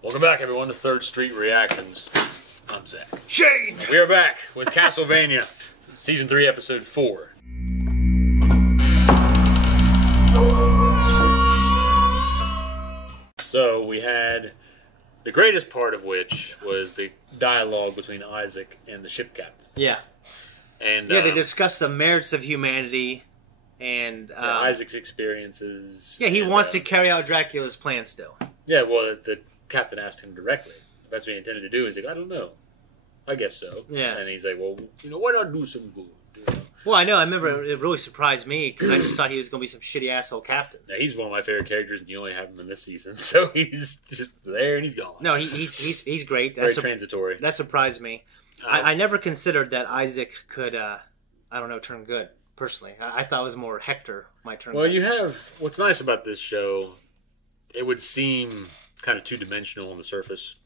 Welcome back, everyone, to Third Street Reactions. I'm Zakk. Shane! We are back with Castlevania, Season 3, Episode 4. So, we had the greatest part of which was the dialogue between Isaac and the ship captain. Yeah. And they discussed the merits of humanity and... Isaac's experiences. Yeah, he wants to carry out Dracula's plan still. Yeah, well, the captain asked him directly. That's what he intended to do. He's like, I don't know. I guess so. Yeah. And he's like, well, why not do some good? Well, I know. I remember it really surprised me because I just thought he was going to be some shitty asshole captain. Yeah, he's one of my favorite characters, and you only have him in this season, so he's just there and he's gone. No, he's great. Very transitory. That surprised me. I never considered that Isaac could, turn good. Personally, I thought it was more Hector might turn. Well, good. you have what's nice about this show. It would seem kind of two-dimensional on the surface.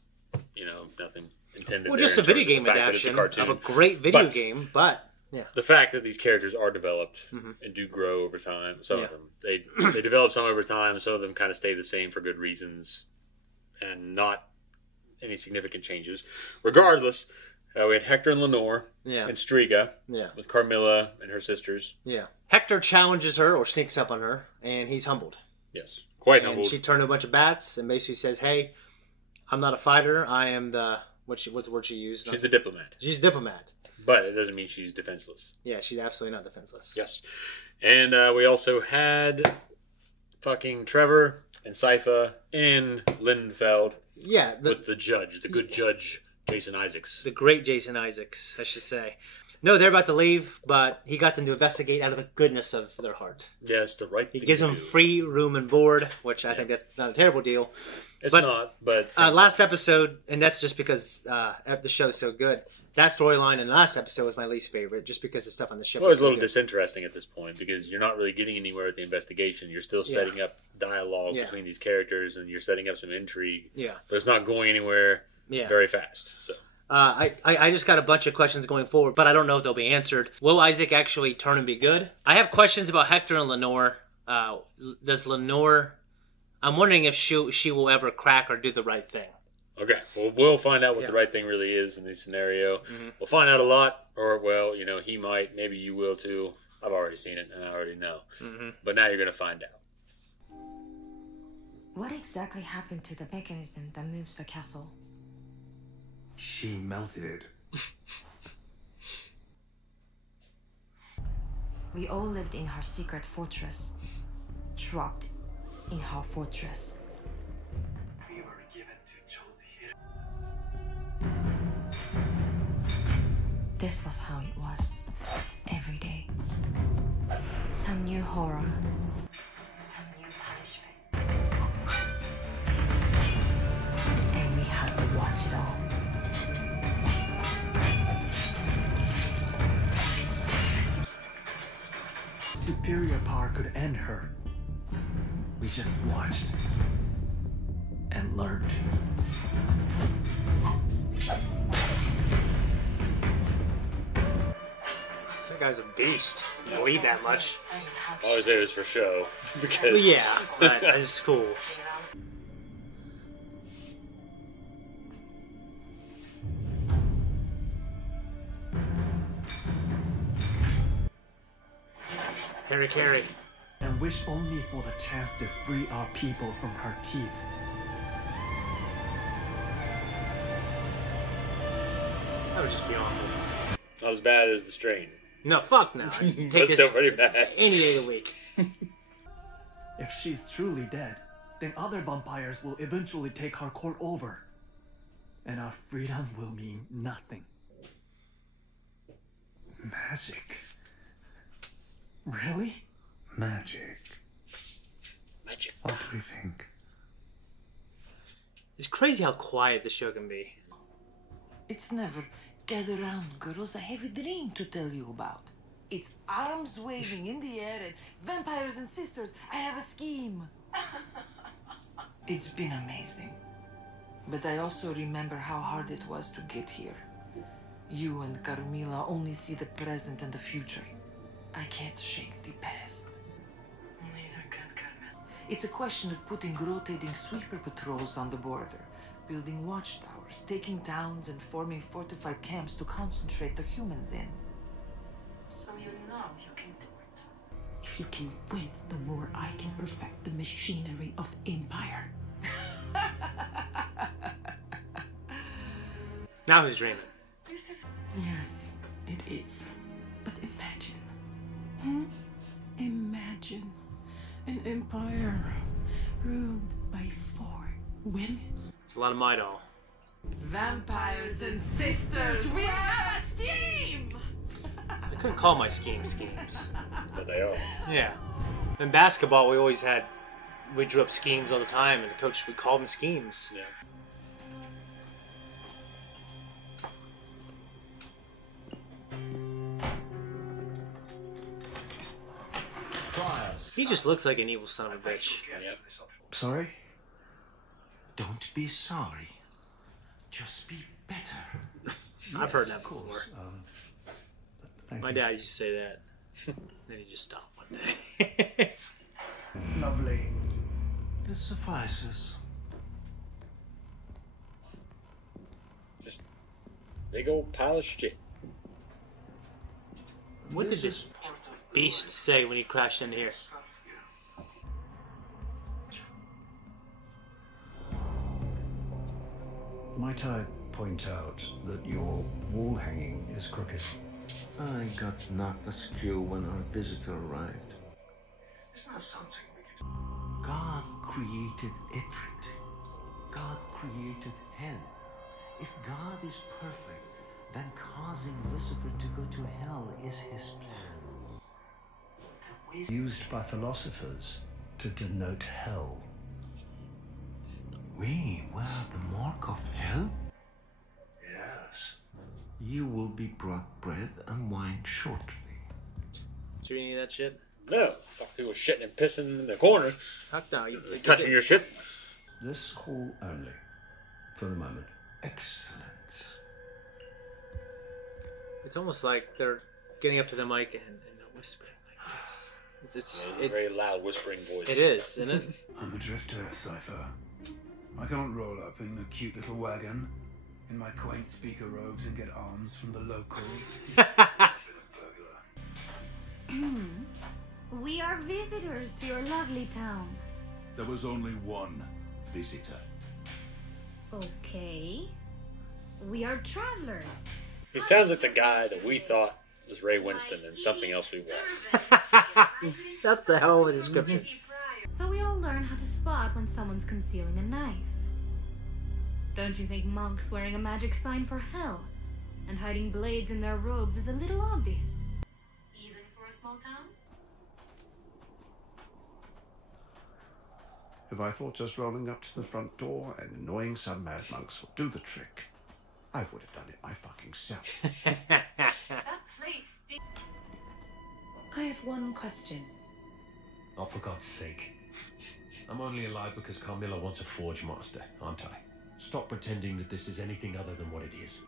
Nothing intended. Well, just a video game adaptation of a great video game, but yeah, the fact that these characters are developed and do grow over time. Some of them they develop some over time. Some of them kind of stay the same for good reasons, and not any significant changes. Regardless, we had Hector and Lenore and Striga with Carmilla and her sisters. Yeah, Hector challenges her or sneaks up on her, and he's humbled. Yes, quite humbled. She turned a bunch of bats and basically says, "Hey, I'm not a fighter. I am the..." What's the word she used? She's the diplomat. She's a diplomat. But it doesn't mean she's defenseless. Yeah, she's absolutely not defenseless. Yes. And we also had fucking Trevor and Sypha in Lindenfeld. Yeah. With the judge, the good judge, Jason Isaacs. The great Jason Isaacs, I should say. No, they're about to leave, but he got them to investigate out of the goodness of their heart. Yeah, it's the right thing He gives them free room and board, which I think that's not a terrible deal. It's not, but... last episode, and that's just because the show is so good, that storyline in the last episode was my least favorite, just because the stuff on the ship was a little disinteresting at this point, because you're not really getting anywhere with the investigation. You're still setting up dialogue between these characters, and you're setting up some intrigue. Yeah. But it's not going anywhere very fast, so... I just got a bunch of questions going forward, but I don't know if they'll be answered. Will Isaac actually turn and be good? I have questions about Hector and Lenore. Does Lenore... I'm wondering if she will ever crack or do the right thing. Okay, well, we'll find out what the right thing really is in this scenario. We'll find out a lot, or, well, he might. Maybe you will, too. I've already seen it, and I already know. But now you're going to find out. What exactly happened to the mechanism that moves the castle? She melted it. We all lived in her secret fortress, trapped in her fortress. We were given to choose here. This was how it was. Every day. Some new horror. Some new punishment. And we had to watch it all. Superior power could end her. We just watched and learned. That guy's a beast. You don't eat that much. All I say is for show. Because... Yeah, but that's cool. Carry. And wish only for the chance to free our people from her teeth. That would just be awful. Not as bad as the strain. No, fuck no. Take That's this still pretty bad. any day of the week. If she's truly dead, then other vampires will eventually take her court over. And our freedom will mean nothing. Magic. Really? Magic. Magic. What do you think? It's crazy how quiet the show can be. It's never, gather round, girls, I have a dream to tell you about. It's arms waving in the air and vampires and sisters. I have a scheme. It's been amazing. But I also remember how hard it was to get here. You and Carmilla only see the present and the future. I can't shake the past. Neither can Carmilla. It's a question of putting rotating sweeper patrols on the border, building watchtowers, taking towns, and forming fortified camps to concentrate the humans in. So you know you can do it. If you can win, the more I can perfect the machinery of empire. Now who's dreaming? Yes, it is. But imagine. Imagine an empire ruled by 4 women. It's a lot of my doll. Vampires and sisters, we have a scheme! I couldn't call my schemes. But they are. Yeah. In basketball, we drew up schemes all the time, and the coach would call them schemes. Yeah. He just looks like an evil son of a bitch. Yep. Sorry? Don't be sorry. Just be better. I've heard that before. Thank My you. dad used to say that. Then he just stopped one day. Lovely. This suffices. Just big old pile of shit. What did this beast say when he crashed into here? Might I point out that your wall hanging is crooked? I got knocked askew when our visitor arrived. Isn't that something we could... God created everything. God created hell. If God is perfect, then causing Lucifer to go to hell is his plan. Used by philosophers to denote hell. We were the mark of hell? Yes. You will be brought bread and wine shortly. Did you read any of that shit? No. Fuck, people shitting and pissing in the corner. Fuck no. You Touching your shit. This hall only, for the moment. Excellent. It's almost like they're getting up to the mic and whispering like this. It's A very loud whispering voice. it is, isn't it? I'm a drifter, Cypher. I can't roll up in a cute little wagon in my quaint speaker robes and get alms from the locals. We are visitors to your lovely town. There was only one visitor. Okay. We are travelers. He sounds like the guy that we thought was Ray Winston and something else we want. That's a hell of a description. So we all learn how to spot when someone's concealing a knife. Don't you think monks wearing a magic sign for hell and hiding blades in their robes is a little obvious? Even for a small town? If I thought just rolling up to the front door and annoying some mad monks would do the trick, I would have done it my fucking self. That place stinks. I have one question. Oh, for God's sake. I'm only alive because Carmilla wants a forge master, aren't I? Stop pretending that this is anything other than what it is.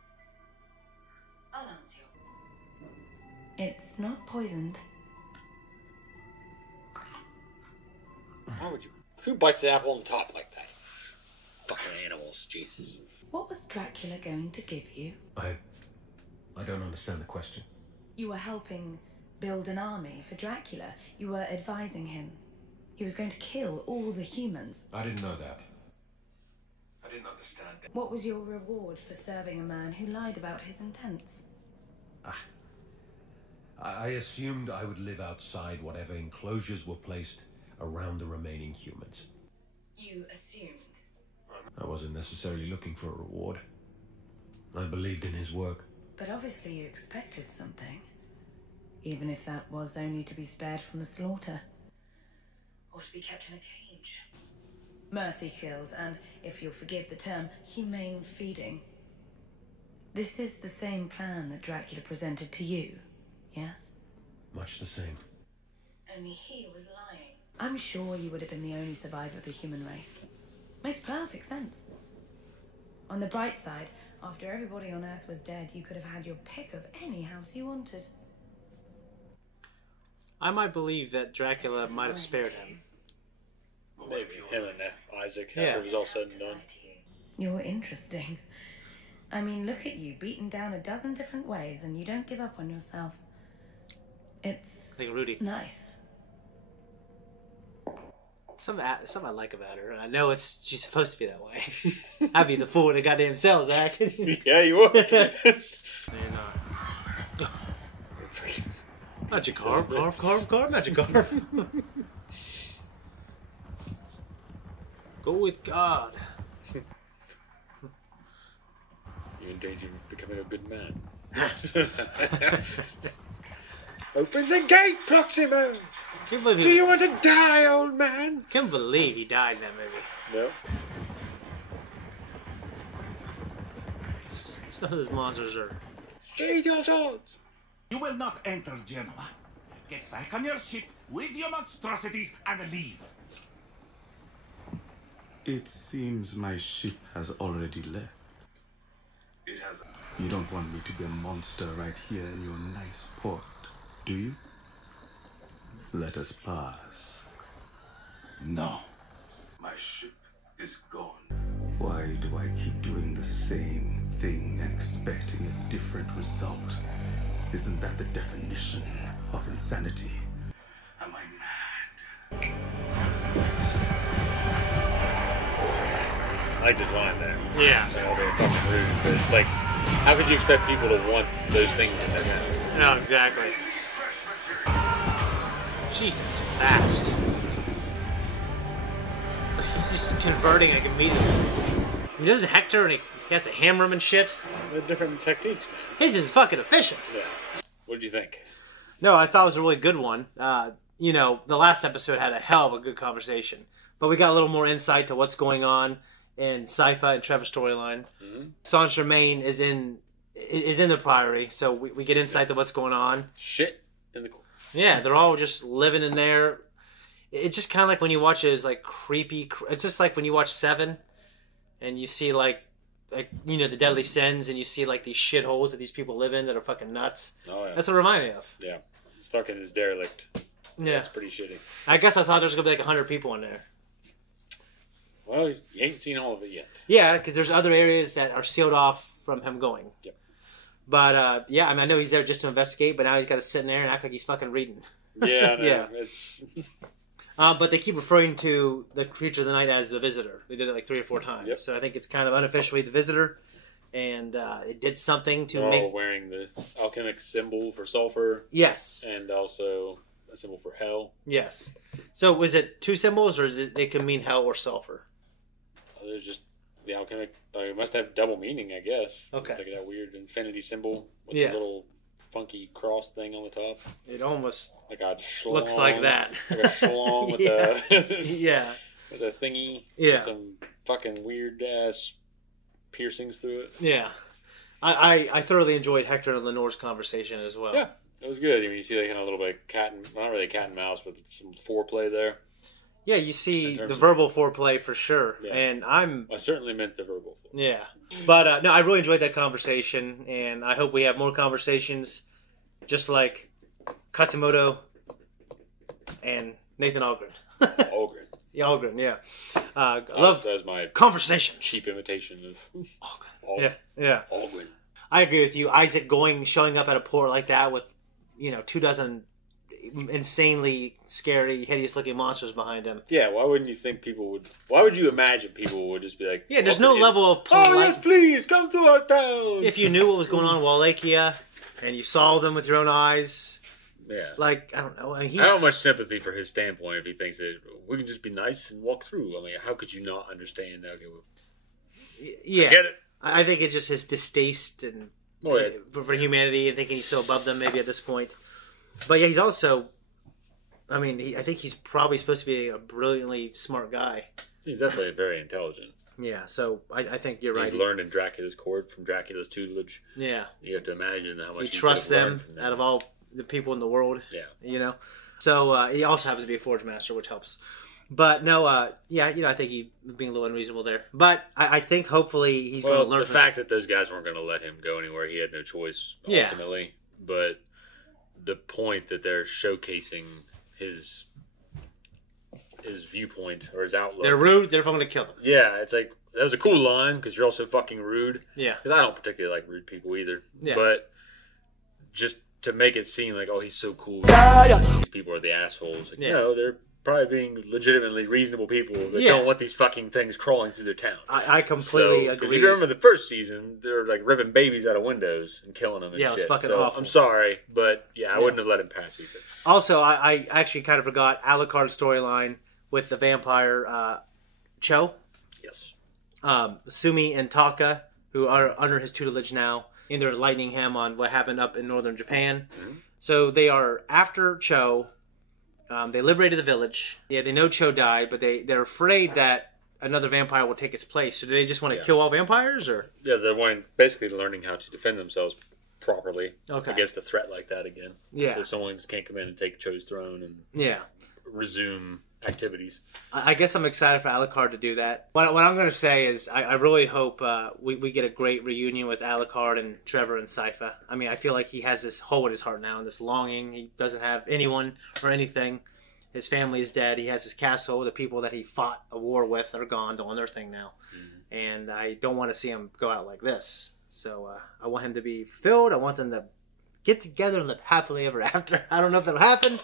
I'll answer you. It's not poisoned. Why would you? Who bites the apple on the top like that? Fucking animals, Jesus. What was Dracula going to give you? I don't understand the question. You were helping build an army for Dracula. You were advising him. He was going to kill all the humans. I didn't know that. I didn't understand that. What was your reward for serving a man who lied about his intents? I assumed I would live outside whatever enclosures were placed around the remaining humans. You assumed. I wasn't necessarily looking for a reward. I believed in his work. But obviously you expected something. Even if that was only to be spared from the slaughter. Or to be kept in a cage. Mercy kills, and, if you'll forgive the term, humane feeding. This is the same plan that Dracula presented to you, yes? Much the same. Only he was lying. I'm sure you would have been the only survivor of the human race. Makes perfect sense. On the bright side, after everybody on Earth was dead, you could have had your pick of any house you wanted. I might believe that Dracula might have spared him. Maybe him and Isaac Yeah. after it was all said and done. You're interesting. I mean, look at you, beaten down a dozen different ways, and you don't give up on yourself. It's like Rudy. Nice. Something I like about her. I know she's supposed to be that way. I'd be the fool in the goddamn cell, Zakk. Yeah, you would. Magic carve, magic carve. Go with God. You're in danger of becoming a good man. Open the gate, Proximo! Do you want to die, old man? Can't believe he died in that movie. No. Some of those monsters are... Sheathe your swords! You will not enter Genoa. Get back on your ship with your monstrosities and leave. It seems my ship has already left. It has. You don't want me to be a monster right here in your nice port, do you? Let us pass. No. My ship is gone. Why do I keep doing the same thing and expecting a different result? Isn't that the definition of insanity? Am I mad? I designed that. Yeah. They're fucking rude, but it's like, how could you expect people to want those things in their house? No, exactly. Jesus, fast. It's like he's just converting like immediately. He doesn't Hector and he has to hammer him and shit. They're different techniques, man. His is fucking efficient. Yeah. What did you think? No, I thought it was a really good one. You know, the last episode had a hell of a good conversation. But we got a little more insight to what's going on in Sypha and Trevor's storyline. Mm-hmm. Saint Germain is in the Priory, so we get insight to what's going on. Shit in the... Yeah, they're all just living in there. It's just kind of like when you watch those like creepy... It's just like when you watch Seven and you see like you know, the Deadly Sins, and you see like these shitholes that these people live in that are fucking nuts. Oh, yeah. That's what it reminded me of. Yeah. It's fucking is derelict. Yeah. It's pretty shitty. I guess I thought there was going to be like 100 people in there. Well, you ain't seen all of it yet. Yeah, because there's other areas that are sealed off from him going. Yep. But, yeah, I mean, I know he's there just to investigate, but now he's got to sit in there and act like he's fucking reading. Yeah, no, yeah. It's... but they keep referring to the creature of the night as the Visitor. They did it like 3 or 4 times. Yep. So I think it's kind of unofficially the Visitor. And it did something to make... wearing the alchemic symbol for sulfur. Yes. And also a symbol for hell. Yes. So was it 2 symbols, or is it can mean hell or sulfur? There's just the alchemic... it must have double meaning, I guess. Okay. It's like that weird infinity symbol with the little funky cross thing on the top. It almost like a schlong, looks like that. Like a schlong with yeah. With a thingy. Yeah. With some fucking weird ass piercings through it. Yeah. I thoroughly enjoyed Hector and Lenore's conversation as well. Yeah. It was good. I mean, you see like kind of a little bit not really cat and mouse, but some foreplay there. Yeah, you see the verbal foreplay for sure. Yeah. And I certainly meant the verbal foreplay. Yeah. But no, I really enjoyed that conversation, and I hope we have more conversations just like Katsumoto and Nathan Algren. Algren. Yeah, Algren, yeah. I love that was my conversations. Cheap imitation of Algren. Yeah. Algren. I agree with you. Isaac showing up at a port like that with, 24 insanely scary, hideous-looking monsters behind him. Yeah, why wouldn't you think people would... Why would you imagine people would just be like... Yeah, there's no level of... Oh, yes, please, come to our town! If you knew what was going on in Wallachia, and you saw them with your own eyes... Yeah. Like, I don't know. I don't have much sympathy for his standpoint if he thinks that we can just be nice and walk through. I mean, how could you not understand? Okay, yeah. I get it. I think it's just his distaste and for humanity and thinking he's so above them maybe at this point. But yeah, he's also... I mean, I think he's probably supposed to be a brilliantly smart guy. He's definitely very intelligent. Yeah, so I think you're right. He's learned in Dracula's court from Dracula's tutelage. Yeah. You have to imagine how much he trusts them out of all the people in the world. Yeah. So he also happens to be a forge master, which helps. But no, I think he's being a little unreasonable there. But I think hopefully he's going to learn. The fact that those guys weren't going to let him go anywhere, he had no choice ultimately. Yeah. But the point that they're showcasing his viewpoint or his outlook. They're rude. They're going to kill them. Yeah, it's like that was a cool line because you're also fucking rude. Yeah. Because I don't particularly like rude people either. Yeah. But just to make it seem like, oh, he's so cool. These people are the assholes. Like, no, they're probably being legitimately reasonable people that don't want these fucking things crawling through their town. I completely agree. Because if you remember the first season, they were like ripping babies out of windows and killing them and shit. It was fucking awful. I'm sorry, but I wouldn't have let him pass either. Also, I actually kind of forgot Alucard's storyline with the vampire Cho. Yes. Sumi and Taka, who are under his tutelage now, and they're enlightening him on what happened up in northern Japan. Mm-hmm. So they are after Cho. They liberated the village. Yeah, they know Cho died, but they're afraid that another vampire will take its place. So do they just want to kill all vampires, or? Yeah, they're basically learning how to defend themselves properly against a threat like that again. Yeah. So someone just can't come in and take Cho's throne and resume activities. I guess I'm excited for Alucard to do that. What I'm going to say is I really hope we get a great reunion with Alucard and Trevor and Sypha. I mean, I feel like he has this hole in his heart now and this longing. He doesn't have anyone or anything. His family is dead. He has his castle. The people that he fought a war with are gone, doing their thing now. Mm-hmm. And I don't want to see him go out like this. So I want him to be fulfilled. I want them to get together and live happily ever after. I don't know if that'll happen.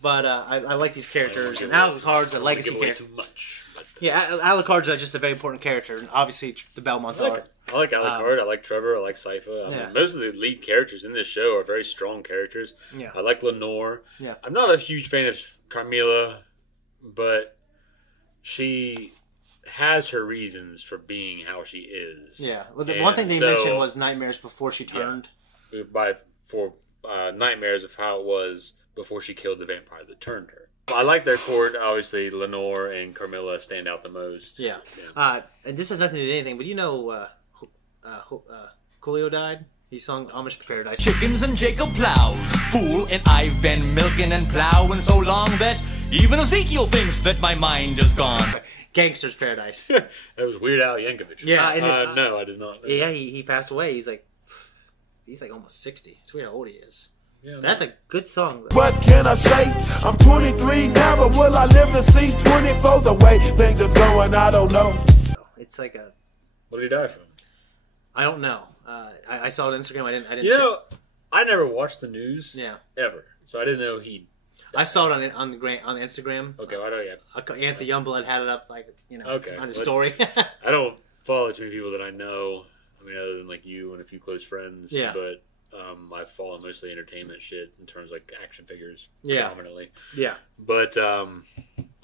But I like these characters, and Alucard's a legacy character. Too much, Alucard's just a very important character, and obviously the Belmonts are. I like Alucard, I like Trevor, I like Sypha. I mean, most of the lead characters in this show are very strong characters. Yeah. I like Lenore. Yeah. I'm not a huge fan of Carmilla, but she has her reasons for being how she is. Yeah. Well, the one thing they mentioned was nightmares before she turned. Yeah. Nightmares of how it was before she killed the vampire that turned her. I like their court. Obviously, Lenore and Carmilla stand out the most. Yeah. And this has nothing to do with anything, but you know, Coolio died. He sung Homage to Paradise. Chickens and Jacob plows. Fool, and I've been milking and plowing so long that even Ezekiel thinks that my mind is gone. Gangster's Paradise. That was Weird Al Yankovic. Yeah. No, I did not know. Yeah, he passed away. He's like almost 60. It's weird how old he is. Yeah, that's a good song. What can I say? I'm 23 now, but will I live to see 24? The way things are going, I don't know. It's like a... What did he die from? I don't know. I saw it on Instagram. I didn't. You know, I never watched the news. Yeah. Ever. So I didn't know he died. I saw it on Instagram. Okay, why don't you? Anthony Youngblood had it up, on his story. I don't follow too many people that I know. I mean, other than like you and a few close friends. Yeah. But I follow mostly entertainment shit in terms of like action figures predominantly. Yeah. But I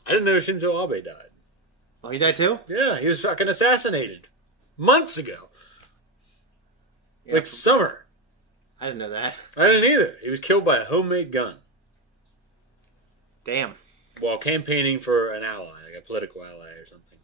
didn't know Shinzo Abe died. Oh, he died too? Yeah, he was fucking assassinated months ago. Yeah, like summer. I didn't know that. I didn't either. He was killed by a homemade gun. Damn. While campaigning for an ally, like a political ally or something.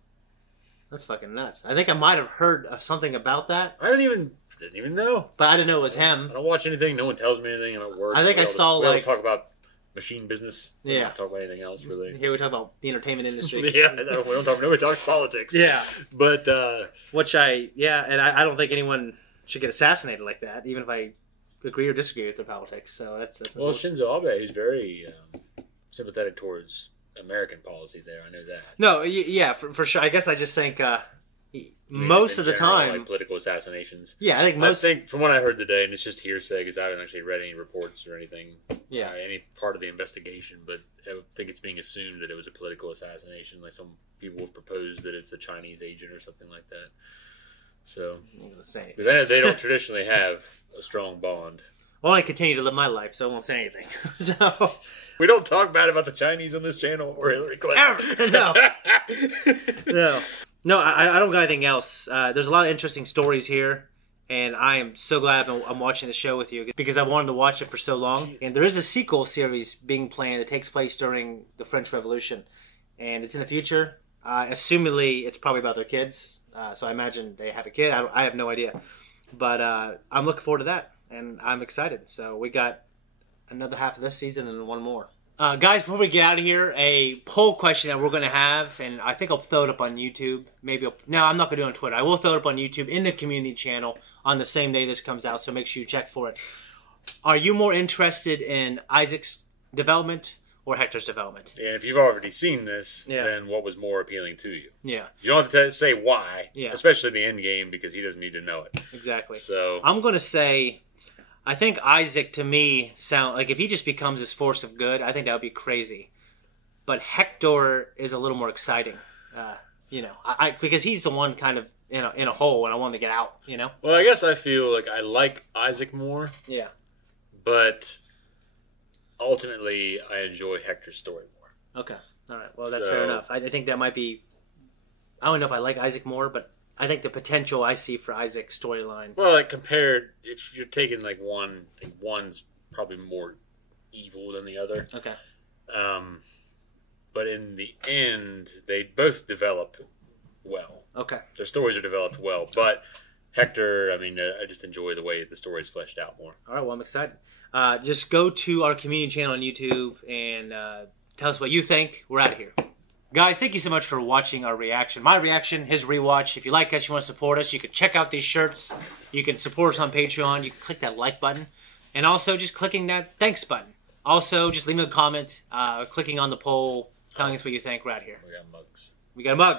That's fucking nuts. I think I might have heard something about that. I didn't even know. But I didn't know it was him. I don't watch anything. No one tells me anything. I don't work. I think I saw we always talk about machine business. We don't talk about anything else really. Here we talk about the entertainment industry. We don't talk. Nobody talks politics. Yeah, but and I don't think anyone should get assassinated like that, even if I agree or disagree with their politics. So that's well, Shinzo Abe, who's very sympathetic towards American policy there. I know that. No, yeah, for sure. I guess I just think most of the time, like political assassinations. Yeah, I think from what I heard today, and it's just hearsay because I haven't actually read any reports or anything. Yeah, any part of the investigation, but I think it's being assumed that it was a political assassination. Like some people have proposed that it's a Chinese agent or something like that. So, I'm gonna say they don't traditionally have a strong bond. Well, I continue to live my life, so I won't say anything. So we don't talk bad about the Chinese on this channel or Hillary Clinton. No, I don't got anything else. There's a lot of interesting stories here, and I am so glad I'm watching the show with you because I wanted to watch it for so long. And there is a sequel series being planned that takes place during the French Revolution, and it's in the future. Assumedly, it's probably about their kids, so I imagine they have a kid. I have no idea, but I'm looking forward to that, and I'm excited. So we got another half of this season and one more. Guys, before we get out of here, a poll question that we're going to have, and I think I'll throw it up on YouTube. No, I'm not going to do it on Twitter. I will throw it up on YouTube in the community channel on the same day this comes out, so make sure you check for it. Are you more interested in Isaac's development or Hector's development. And if you've already seen this, then what was more appealing to you? Yeah. You don't have to say why, Yeah. especially in the end game, because he doesn't need to know it. Exactly. So I'm going to say, I think Isaac, to me, sound like if he just becomes this force of good, I think that would be crazy. But Hector is a little more exciting, because he's the one kind of in a hole, and I want him to get out. Well, I guess I feel like I like Isaac more. Yeah. But ultimately, I enjoy Hector's story more. Okay. All right. Well, that's fair enough. I think that might be. I don't know if I like Isaac more, but I think the potential I see for Isaac's storyline. Well, like compared, if you're taking like one, I think one's probably more evil than the other. Okay. But in the end, they both develop well. Okay. Their stories are developed well, but Hector, I mean, I just enjoy the way the story's fleshed out more. All right. Well, I'm excited. Just go to our community channel on YouTube and tell us what you think. We're out of here. Guys, thank you so much for watching our reaction. My reaction, his rewatch. If you like us, you want to support us, you can check out these shirts. You can support us on Patreon. You can click that like button. And also just clicking that thanks button. Also, just leave me a comment, clicking on the poll, telling us what you think. We're out of here. We got mugs. We got a mug.